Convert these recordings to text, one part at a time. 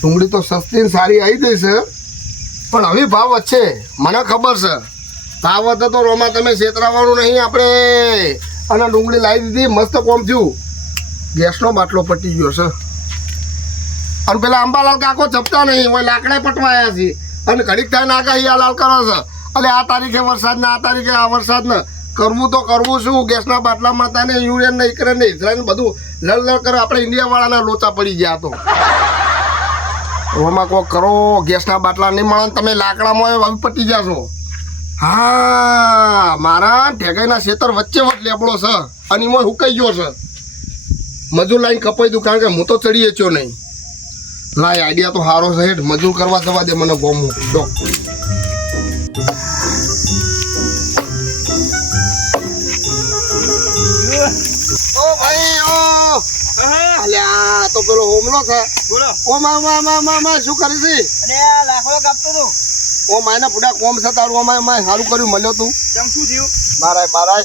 ડુંગળી તો સસ્તી ને સારી આવી ગઈ છે, પણ હવે ભાવ વધશે મને ખબર છે. ભાવ વધે તો રોમાં તમે છેતરાવાનું નહીં આપણે. અને ડુંગળી લાવી દીધી, મસ્ત કોમ થયું. ગેસનો બાટલો પટી ગયો છે. અને પેલા અંબાલાલ કાકો જપતા નહીં હોય, લાકડા પટવાયા છે. અને ઘડીક થાય નાગાહી આ લાલ કરે છે. એટલે આ તારીખે વરસાદ ને આ તારીખે આ વરસાદ ને કરવું તો કરવું શું? ગેસના બાટલા મળતા ને યુરિયન ને ઇકરેન ને ઇઝરાયલ બધું લડ કરે. આપણે ઇન્ડિયા વાળાના લોચા પડી ગયા તો રોમાં કોક કરો. ગેસના બાટલા નહીં મળે, તમે લાકડામાં પટી જશો. હા, મારા ઢેગાઈના ખેતર વચ્ચે વચ્ચે લેબડો છે અને એમાં હુકાઈ ગયો છે. મજૂર લાઈન કપાઈ દઉં, કારણ કે હું તો ચડીચ્યો નહીં. લાય, આઈડિયા તો સારો છે. હેઠ મજૂર કરવા જવા દે મને ગોમું ડો. ઓ ભાઈ ઓ અલ્યા તો પેલો હોમલો છે. બોલો. ઓ મા શું કરી છે? અરે લાકડો કાપતો તો. ઓ માયના પૂડા કોમ છે તારું. અમાય સારું કર્યું મળ્યો તું. કેમ શું થયું? મારાય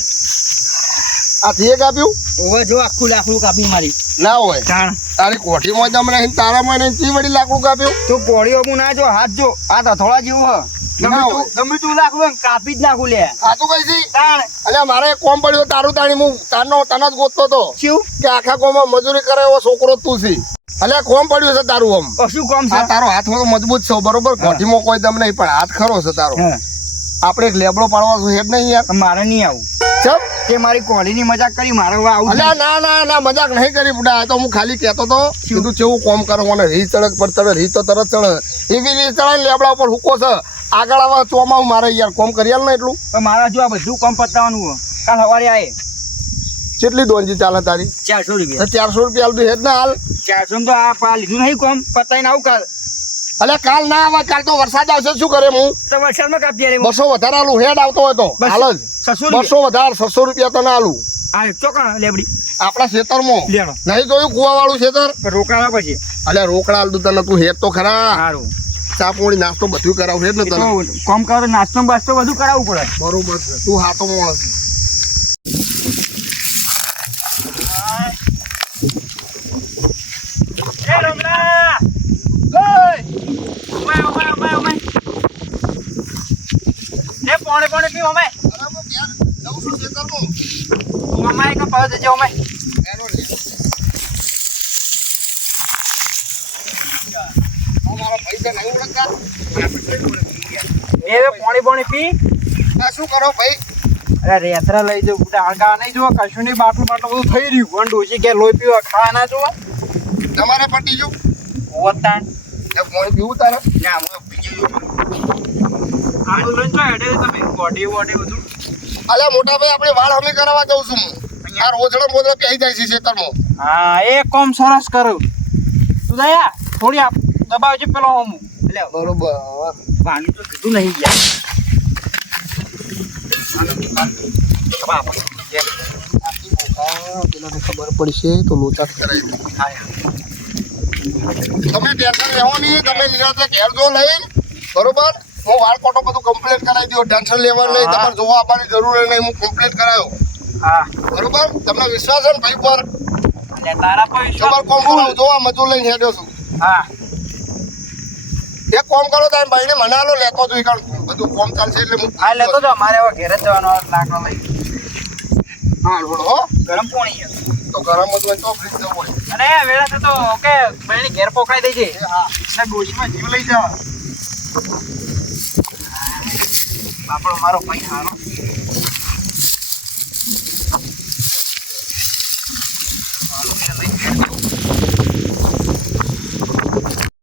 આ થીએ કાપ્યું? ઓવે જો આખું લાકડું કાપી મારી. ના હોય જાણ તારી કોઠીમાં દમ નહીં, તારામાં નહીં, તી વળી લાકડું કાપ્યું? તો પોળીઓ હું ના જો હાથ જો આ તથોડા જેવું હ. ના હોય. ગમે તું લાકડું કાપી જ નાખું લે. આ તું કઈ છી? તાણ અલ્યા મારે એક કોમ પડ્યું તારું તાણી. હું તને જ ગોતતો તો શું કે આખા કોમમાં મજૂરી કરે એવો છોકરો તું છી. અલ્યા કોમ પડ્યું છે તારું. આમ કશું કામ આ છે? તારો હાથ થોડો મજબૂત છે બરોબર, કોઠીમાં કોઈ દમ નહીં, પણ હાથ ખરો છે તારો. હા, આપણે એક લેબડો પાડવા હેડ નહીં યાર. મારે નહીં આવું. ચમ તે મારી કોળીની મજાક કરી, મારે હવે આવું અલ્યા ના મજાક નહીં કરી બુડા. આ તો હું ખાલી કહેતો તો કીધું કેવું કોમ કરો મને રીત ચડક પર ચડે, રીત તો તરત ચડે. એવી રીત ચડે લેબડા ઉપર હુકો છે. આગળ આવા ચોમાવું મારે યાર કોમ કરી આલ ને એટલું. પણ મારા જો આ બધું કામ પતાવવાનું હો. કાલ સવારે આયે કેટલી દોંજી ચાલે તારી? 400 રૂપિયા. 400 રૂપિયા હાલ હેડ ના હાલ. 400 તો આ લીધું નહીં કોમ પતાઈને આવું કાલ. અલ્યા કાલ ના આવે, કાલ તો વરસાદ આવશે. શું કરે હું તો વરસાદમાં કાપી આલે. 200 વધારે આલું. હેડ આવતો હોય તો હાલ જ 200 વધારે 600 રૂપિયા તને આલું. આ ચોકણ લેબડી આપણા ખેતરમાં લેણો નહીં જોયું કુવા વાળું ખેતર? રોકાવા પછી. અલ્યા રોકડા હાલ દઉં તને. તું હેડ તો ખરા. સારું ચા પોણી નાસ્તો બધું કરાવું હેડ ને તને. કોમ કરો, નાસ્તો બાસ્તો બધું કરાવવું પડે. બરોબર છે. તું હાથો માણસ. એ રમલા એ પોણે પીવો અમે અમાય કા પાવ દેજો અમે. પોણી પી. શું કરો ભાઈ? અરે રેતરા લઈ જાવ બુટા. હળગા નહીં જોવા કશું નહીં. બાટલું બધું થઈ રહ્યું. પણ ડોસી કે લોહી પીવા ખાવા ના જોવા. તમારે પટી જો ઓતાણ પાણી પીવું તારે? ના હું બીજું આંદોલન છો હેડે તમે બોડી બધું. અલ્યા મોટા ભાઈ આપણે વાળ હમી કરાવવા જઉં છું હું. આ રોજડો મોજડો પહેરી જાય છે ખેતરમાં. હા એ કોમ સરસ કરું. તું દયા થોડી આપ દબાવજે પેલો હોમ. એટલે બરોબર. પાણી તો કીધું નહીં ગયા. પેલાને ખબર પડશે તો લોચા કરાવી દે. તમે ટેન્શન લેવો નહીં. તમે નિરાતે ઘેર જો લઈને બરોબર. હું વાળ કોટો બધું કમ્પ્લીટ કરાવી દઉં. ટેન્શન લેવાનું નહીં. તમારે જોવા આપવાની જરૂર નહીં. હું કમ્પ્લીટ કરાયો હા બરોબર. તમને વિશ્વાસ છે ને ભાઈ પર? એટલે તારા પર તમારે કોમ કરાવું. જોવા મજૂર લઈને હેડ્યો છું. હા એક કોમ કરો તારે ભાઈને મને આલો લેતો જોઈ. કારણ બધું કોમ ચાલશે એટલે હું હા લેતો તો અમારે હવે ઘેર જ જવાનો લાકડો લઈ. હા બોલો હો. ગરમ પાણી તો ગરમ જ હોય તો ફ્રીજ જવું હોય. અને વેળા થતો કે ભાઈ ઘેર પોકાઈ દેજે. હા ને ડોશીમાં જીવ લઈ જવા. આપણો મારો ભાઈ હારો.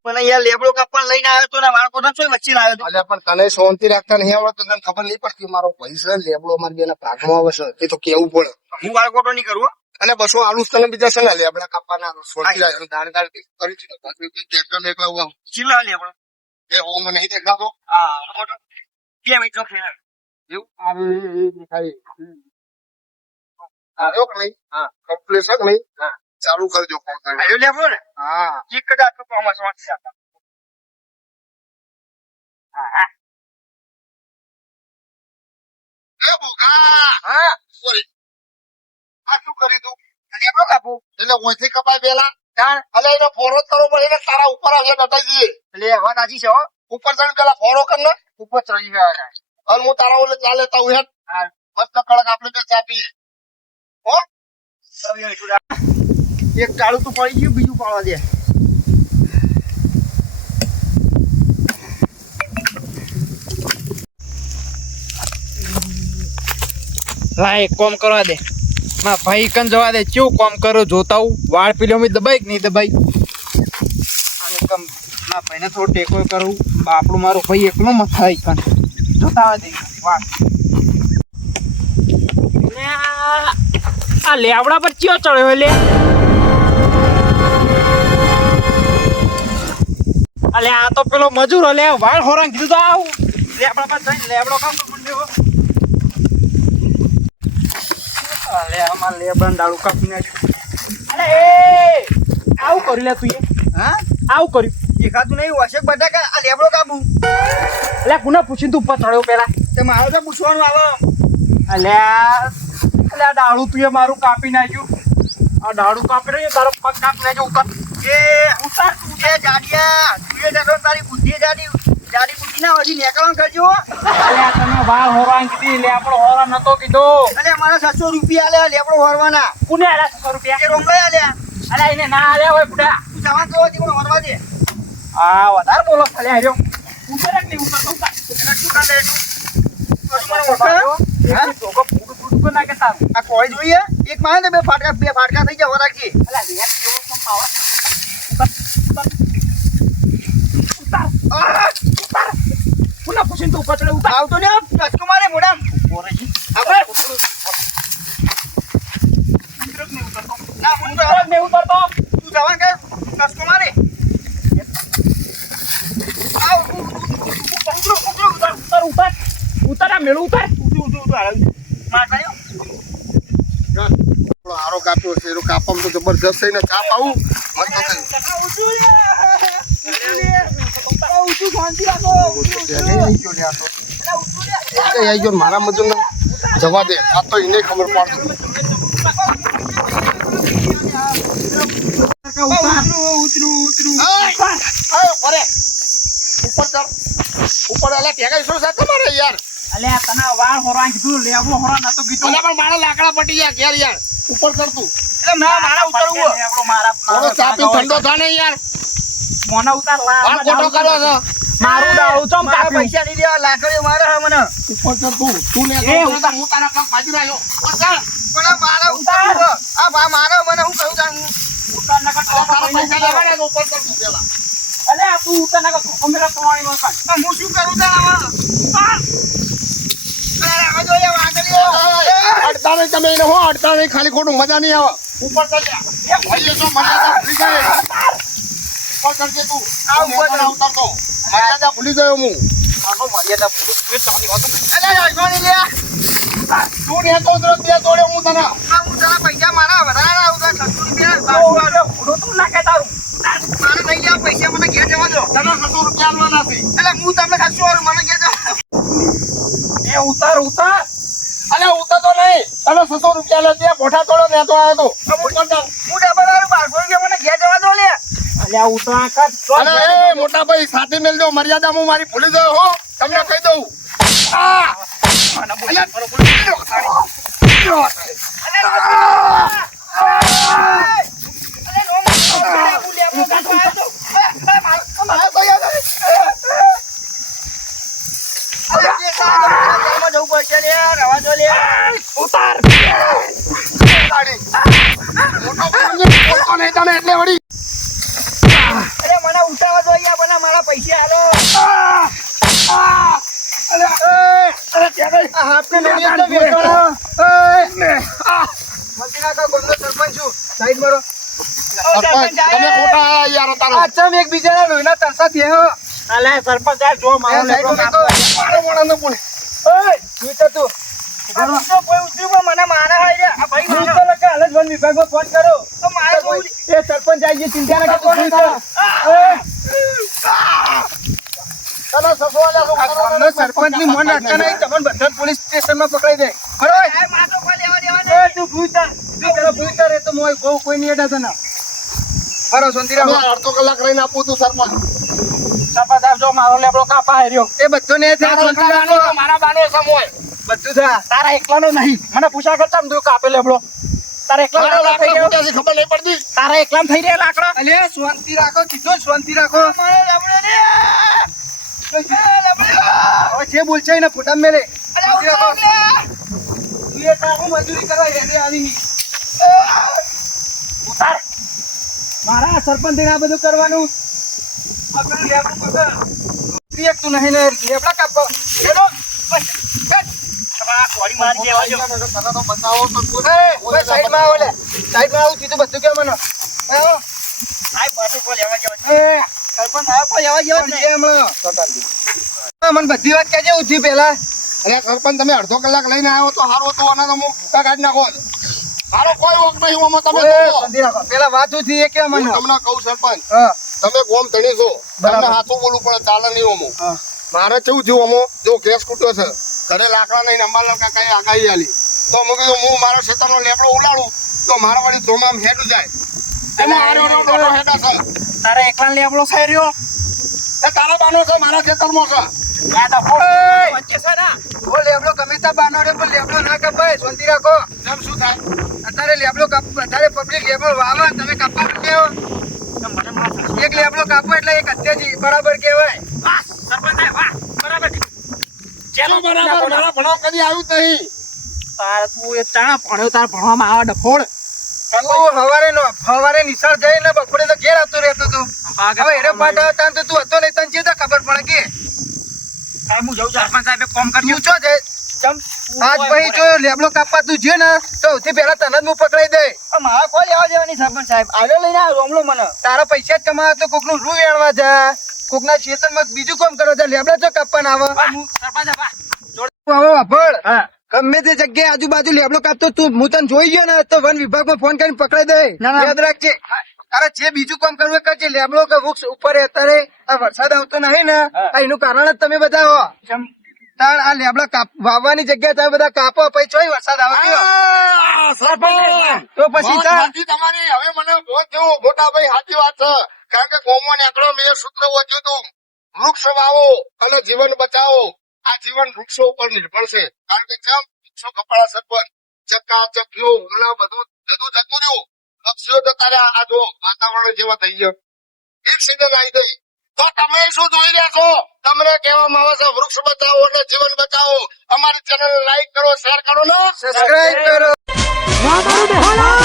પણ યાર લેબડો કાપણ લઈને આવ્યો તો ને વાળકો તો શું વચ્ચે લાવ્યો તો. અલ્યા પણ તને શાંતિ રાખતા નહીં આવડે તો તને ખબર નહીં પડતી. મારો પૈસા લેબડો મારી બેના ભાગમાં આવે છે એ તો કેવું પડે. હું વાળકો તો નહીં કરું હો. અને 200 આલુ તને બીજા છે ને લેબડા કાપવાના શાંતિ રાખે. દાણ દાણ કરી છે ટ્રેક્ટર ને એકલા ઉભા. ચીલા લેબડો એ ઓમ નહીં દેખાતો. હા મોટો કેમ એટલો ખેલ એવું આવે એ દેખાય. આવ્યો કે નહીં? હા કમ્પ્લીટ છે કે નહીં? હા ચાલુ કરજો ફોન કરી. આયો લેબડો ને. હા ચીક કડા તો કોમસ વાંચી આપા. હા એ બોગા. હા સોરી આ શું કરી તું? લેબડો કાપો. એટલે ઓયથી કપાય પેલા તાણ અને એને ફોરો કરો પણ એને તારા ઉપર આવે દટાઈ દઈએ એટલે વાત સાચી છે હો ઉપર ચડી પેલા ફોરો કર ને ઉપર ચડી ગયા અને હું તારા ઓલે ચાલે તા હું હેઠ હા મસ્ત કડક આપણે બે ચા પીએ હો એક ટાળું તો પડી ગયું બીજું પાડવા દે લાય કોમ કરવા દે માં ભાઈ કન જવા દે કેવું કોમ કરો જોતા હું વાળ પીલો મેં દબાઈ કે નહીં દબાઈ અને કમ ના ભાઈને થોડો ટેકો કરું બાપડું મારો ભાઈ એકલો મત થાય કન જોતા આવા દે વાળ લે આ લેવડા પર ચિયો ચડ્યો લે અલે આ તો પેલો મજૂર લે વાળ હોરાંગ કીધું તો આવું લેવડા પર જઈને લેવડો કામ મંડ્યો અલે આમાં લેબન ડાળું કાપી નાખ્યું અરે એ આવું કરી લે તું હા આવું કર્યું એકાદું નહીં વશક બટાકા આ લેબડો કાબુ અલે પુના પૂછીને તું ઉપર ચડ્યો પેલા તે મારે તો પૂછવાનું આવે અલે આ ડાળું તું મારું કાપી નાખ્યું આ ડાળું કાપી રહ્યું તારો પગ કાપી નાખ્યો ઉપર એ ઉતાર તું છે જાડિયા તું એ જતો તારી બુદ્ધિ જાડી બુદ્ધિ ના હજી નેકળણ કરજો અલે આ તને વાળ હોરાંગ કીધી લે આપણો હોરા નતો કીધો અલે મારા 700 રૂપિયા આલ્યા લેબડો હોરવાના કોને આલ્યા 600 રૂપિયા એ રોમલાય આલ્યા અલે એને ના આલ્યા હોય બુડા તું જવાન તો હતી પણ હોરવા દે આ વધારે બોલો ખાલી આર્યો ઉતર કે નહીં ઉતર તો ઉતર એટલે શું કાલે હા તો ફૂડ નાખે તારું આ કોઈ જોઈએ એક મારે ને બે ફાટકા થઈ જાય વરાકી અલે યાર કેવો કોમ પાવર ઉતાર પુના પૂછીને તું ઉપર ચડે ઉતાર આવતો ને ટચકો મારે મોઢામ બોરેજી આપણે ના હું તો ઉતર મે ઉતરતો તું જવાન કર ટચકો મારે આવ ઉતર આ મેળું ઉતર માર કર્યો થોડો હારો કાપ્યો છે એનો કાપમ તો જબરજસ્ત થઈને ચા પાવું મસ્ત થઈ આવી ગયો મારા મજૂર જવા દે આ તો એને ખબર પડતું ઉપર એટલે ટેકાઈ શું છે તમારે યાર અલે તને વાળ હોરાં કીધું લેવો હોરા નતો કીધું પણ મારા લાકડા પટી ગયા ઘેર યાર ઉપર ચડતું એટલે ના મારા ઉતરવું લેવડો મારા થોડો ચા પી ઠંડો થા ને યાર મોના ઉતાર આ ખોટો કરો છો મારું ડાળું ચમ મારા કાપ્યું પૈસા નહીં દેવા લાકડીઓ મારે હે મને ઉપર ચડતું તું ને એ હું તારા પગ ભાજી રહ્યો ચલ પણ આ મારા ઉતાર આ ભા મારા મને હું કહું તાર ઉતાર નકર તારા પૈસા લેવાના તો ઉપર ચડતું પેલા અલે આ તું ઉતાર નકર કોમેરા તમારી નો કાઢ આ હું શું કરું તાર આમાં ઉતાર અરે આ જોઈએ વાગડીઓ અડતા નહીં તમે એને હો અડતા નહીં ખાલી ખોટું મજા નહીં આવે ઉપર ચડ્યા એ ભાઈએ તો મર્યાદા ભૂલી જાય ઉપર ચડજે તું આ ઉપર ઉપર ઉતરતો મર્યાદા ભૂલી ગયો હું આનો મર્યાદા પૂરું તું તમારી વાત અલે રાજવાણી લે તું ને તો ઉતરો તે તોડે હું તને આ હું તારા પૈસા મારા વધારા ઉતાર 600 રૂપિયા પૂરો તું નાખે તારું મારે નહીં લેવા પૈસા મને ઘેર જવા દો તને 600 રૂપિયા આલવાના છે એટલે હું તમને ખાસું વાળું મને ઘેર જવા એ ઉતાર ઉતાર અલે ઉતરતો નહીં તને 600 રૂપિયા લે તે મોઢા તોડો ને તો આવ્યો તો હું ડબલ વાળું 1200 રૂપિયા મને ઘેર જવા દો લે અલે આ ઉતાર કાઢ અરે એ મોટા ભાઈ સાથે મેલજો મર્યાદા હું મારી ભૂલી ગયો હો તમને કહી દઉં આ અલે એટલે વળી મને ઉતારવા દો અહીંયા મને મારા પૈસા આલો હાથને નોડી એટલે વેચવાનો મંત્રીના કા ગોમનો સરપંચ છું સાઈડ મારો તમે ખોટા યાર તારો અચ્છા મેં એક બીજાના લોહીના તરસા થયા અલે સરપંચ આ જો મારો લેકો મારો મોણાનો બોલે ઓય તું તો તું કોઈ ઉતર્યું પણ મને મારા હાઈ રે આ ભાઈ મારો તો લખા હાલ જ વન વિભાગમાં ફોન કરો તો મારે કોઈ એ સરપંચ આવી ચિંતા ના કરતો તને સસવાલા સો આ સરપંચની મન અટકા નહીં તમને બધા પોલીસ સ્ટેશનમાં પકડી દે અરે એ માતો કોઈ લેવા દેવા દે તું ભૂતર એ તો મોય કોઈ નહીં અડા તને બરો શાંતિ તમે રાખો અડધો કલાક રહીને આપું તું સરપંચ. સરપંચ સાહેબ જો મારો લેબડો કાપા હેર્યો એ બધું ને તારો શાંતિ એકલાનો રાખો તો મારા બાનો સમોય. બધું થા તારા એકલાનો નહીં મને પૂછા કરતા તું કાપે લેબડો તારા મારો એકલા થઈ લાકડો રહ્યો ફૂટ્યાથી ખબર નહીં પડતી. તારા એકલા થઈ રહ્યા લાકડો અલે શાંતિ રાખો કીધું ને શાંતિ રાખો હવે જે બોલ છે એને ફોટા મેલે શાંતિ રાખો. તું એ તારું મજૂરી કરવા હેડે આવી ઉતાર મારા સરપંચ થઈને આ બધું કરવાનું આ પેલું લેબડું પકડ. એક તું નહીં ને લેબડા કાપો હેડો બસ મારી દેવા જો તને તો બતાવો તો તું. એ સાઈડમાં આવો લે સાઈડમાં આવું કીધું બધું કે મને આવો સાહેબ પાછું કોઈ લેવા જવા એ સરપંચ આવો કોઈ આવા જેવા જ નહીં હમણાં. મને બધી વાત કહેજે ઉઠી પહેલા અરે સરપંચ તમે અડધો કલાક લઈને આવ્યો તો હારો તો આના તો હું ભૂકા કાઢી નાખો. હારો કોઈ વખત નહીં આમાં તમે એ જોવો. શાંતિ રાખો પેલા વાત ઉઠી એ કે હું મને તમને કહું સરપંચ હા તમે ગોમ ધણી છો બરાબર. તમને હાથું બોલવું પડે ચાલે નહીં ઓમો. હા મારે કેવું થયું અમો જો ગેસ ખૂટ્યો છે ઘરે લાકડા નહીં અંબાલાલ કાકાએ આગાહી આલી તો મેં કીધું હું મારો ખેતરનો લેબડો ઉલાડું તો મારા વાળી ધોમામ હેડું જાય એટલે આર્યો નો ડોડો હેડા છે. તારા એકલા લેબડો થઈ રહ્યો એ તારા બાનો છે મારા ખેતરમાં છે. યાદ આપો એ! વચ્ચે છે ને ઓ લેબડો ગમે ત્યાં બાનો રે પણ લેબડો ના કપાય શાંતિ રાખો કેમ શું થાય? અત્યારે લેબડો કાપ અત્યારે પબ્લિક લેબડો વાવે તમે કાપવા કેવો મને માફ એક લેબડો કાપો એટલે એક અત્યાજી બરાબર કહેવાય વાહ સરપંચ સાહેબ વાહ બરાબર ચાલો બરાબર મારા ભણાવ કદી આવ્યું જ નહીં. તાર તું એ ચાણા ભણ્યો તાર ભણવામાં આવે ડફોડ તું હવારે નિશાળ જઈને બપોરે તો ઘેર આવતો રહેતો તું હવે એરે પાટા હતા તો તું હતો નહીં તને ચેતા ખબર પડે કે સાહેબ હું જઉં સરપંચ સાહેબ કોમ કરજો તું ચો છે આજ પછી જો લેબડો કાપવા તું છે ને તો સૌથી પહેલા તને જ હું પકડાઈ દે મારા કોઈ લેવા દેવાની સરપંચ સાહેબ આવ્યો લઈને આવ્યો રોમલો મને તારા પૈસા જ કમાવા તો કોકનું રૂ વેણવા જા કોકના ખેતરમાં બીજું કામ કરવા જા લેબડા જો કાપવાના આવે સરપંચ વાહ હવે વાપર હા ગમે તે જગ્યાએ આજુબાજુ લેબડો કાપતો તું હું તને જોઈ ગયો ને તો વન વિભાગમાં ફોન કરીને પકડાઈ દે ના, ના. યાદ રાખજે અરે જે બીજું કામ કરવું એ કરજે લેબડો કે વૃક્ષ ઉપર અત્યારે આ વરસાદ આવતો નહીં ને હા. આ એનું કારણ જ તમે બધા હો તાણ આ લેબડા કાપ વાવવાની જગ્યાએ તમે બધા કાપો પછી ચોય વરસાદ આવે કયો? આ સરપંચ તો પછી વાત તાણ સાચી તમારી. હવે મને બહુ જેવું મોટા ભાઈ સાચી વાત છે કારણ કે ગોમમાં નીકળો મેં સૂત્ર વાંચ્યું હતું વૃક્ષ વાવો અને જીવન બચાવો. આ જીવન વૃક્ષો ઉપર નિર્ભર છે કારણ કે જેમ વૃક્ષો કપાળા સરપંચ ચક્કા ચક્કીઓ ઉગલા બધું જતું રહ્યું પક્ષીઓ તો તારે આ જો વાતાવરણ જેવા થઈ ગયા એક સીઝન આવી ગઈ તો તમે શું જોઈ રહ્યા છો? તમને કહેવામાં આવે છે વૃક્ષ બચાવો અને જીવન બચાવો. અમારી ચેનલ લાઈક કરો શેર કરો ને સબસ્ક્રાઇબ કરો વાહ, વાહ, વાહ.